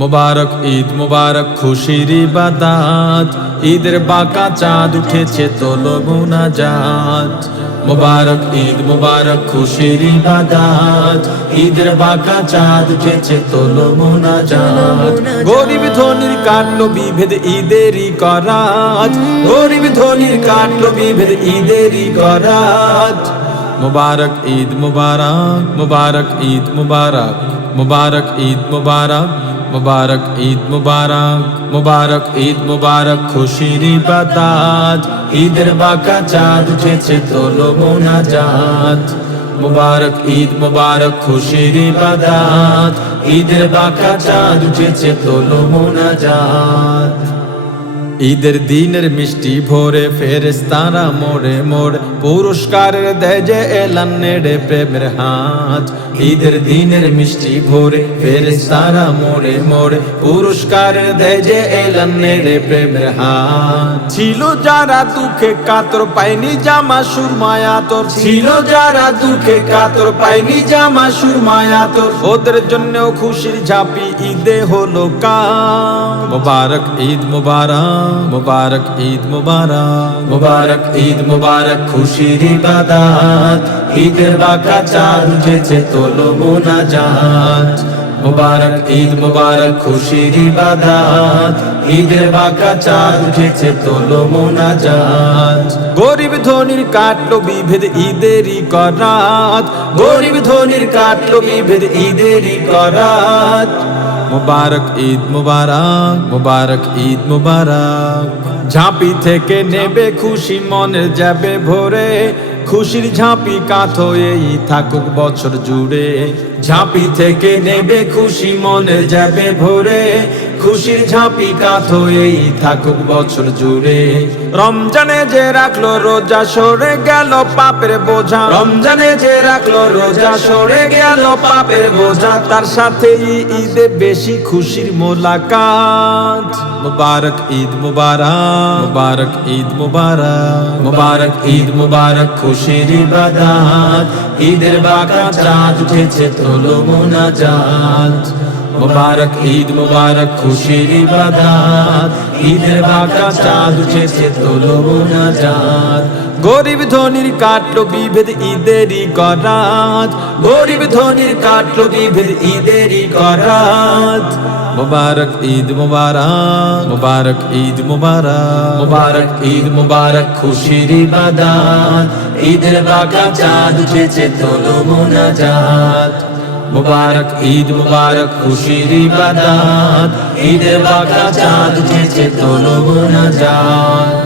মোবারক ঈদ, মোবারক খুশির বাদাত ঈদের বাঁকা চাঁদ উঠেছে তোলো মুনাজাত মোবারক ঈদ, মোবারক খুশির বাদাত ঈদের বাঁকা চাঁদ উঠেছে তোলো মুনাজাত গরিব ধনির কাটলো বিভেদ ঈদেরই করাত। গরিব ধনির কাটলো বিভেদ ঈদেরই করাত। মুবারক ঈদ, মুবারক মুবারক ঈদ, মুবারক। মুবারক ঈদ, মুবারক। মুবারক, ঈদ মুবারক মুবারক, ঈদ মুবারক, খুশির বাতাত ঈদের বাঁকা চাঁদ উঠেছে তোলো মোনাজাত মুবারক, ঈদ মুবারক, খুশির বাদাত ঈদের বাঁকা চাঁদ উঠেছে তোলো মোনাজাত ঈদের দিনের মিষ্টি ভোরে ফেরেস্তারা মোড়ে মোড়, পুরস্কারের যে এলান নেড়ে প্রেমের হাত। ঈদের দিনের মিষ্টি ভোরে ফেরেস্তারা মোড়ে মোড়ে, পুরস্কারের দেয় যে এলান নেড়ে প্রেমের হাত। ছিল যারা দুঃখে কাতর পায়নি জামা সুরমায়া তোর ছিল যারা দুঃখে কাতর পায়নি জামা সুরমায়া তোর ওদের জন্যও খুশির ঝাঁপি ঈদে হলো কাম মুবারক, ঈদ মুবারক। মুবারক ঈদ মুবারক। মুবারক ঈদ মুবারক, খুশির ইবাদত। ঈদের বাঁকা চাঁদ উঠেছে তোলো মোনাজাত মুবারক ঈদ মুবারক, খুশির ইবাদত। ঈদের বাঁকা চাঁদ উঠেছে তোলো মোনাজাত গরিব ধনির কাটলো বিভেদ ঈদেরই করাত। গরিব ধনির কাটলো বিভেদ ঈদেরই করাত। মুবারক, ঈদ মুবারক মুবারক, ঈদ মুবারক। ঝাঁপি থেকে নেবে খুশি, মনের যাবে ভোরে। খুশির ঝাঁপি কাঁথ হয়েই থাকুক বছর জুড়ে। ঝাঁপি থেকে নেবে খুশি মনে যাবে ভোরে। খুশির ঝাঁপি কাঁথ হয়েই থাকুক বছর জুড়ে। রমজানে যে রাখল রোজা সরে গেল পাপের বোঝা। রমজানে যে রাখল রোজা সরে গেল পাপের বোঝা। তার সাথেই ঈদে বেশি খুশির মোলাকাত। মুবারক ঈদ মুবারক মুবারক ঈদ মুবারক মুবারক ঈদ মুবারক, খুশির ইবাদত। ঈদের বাঁকা চাঁদ উঠেছে তোলো মোনাজাত। মুবারক, ঈদ মুবারক, খুশির ইবাদত। ঈদের বাঁকা চাঁদ উঠেছে তোলো মোনাজাত গরিব ধনির কাটলো বিভেদ, ঈদেরই করাত। গরিব ধনির কাটলো বিভেদ, ঈদেরই করাত। মুবারক, ঈদ মুবারক মুবারক, ঈদ মুবারক মুবারক, ঈদ মুবারক, খুশির ইবাদত। ঈদের বাঁকা চাঁদ উঠেছে তোলো মোনাজাত মুবারক ঈদ মুবারক খুশির ইবাদত ঈদ বাকা চাঁদ উঠেছে তোলো মোনাজাত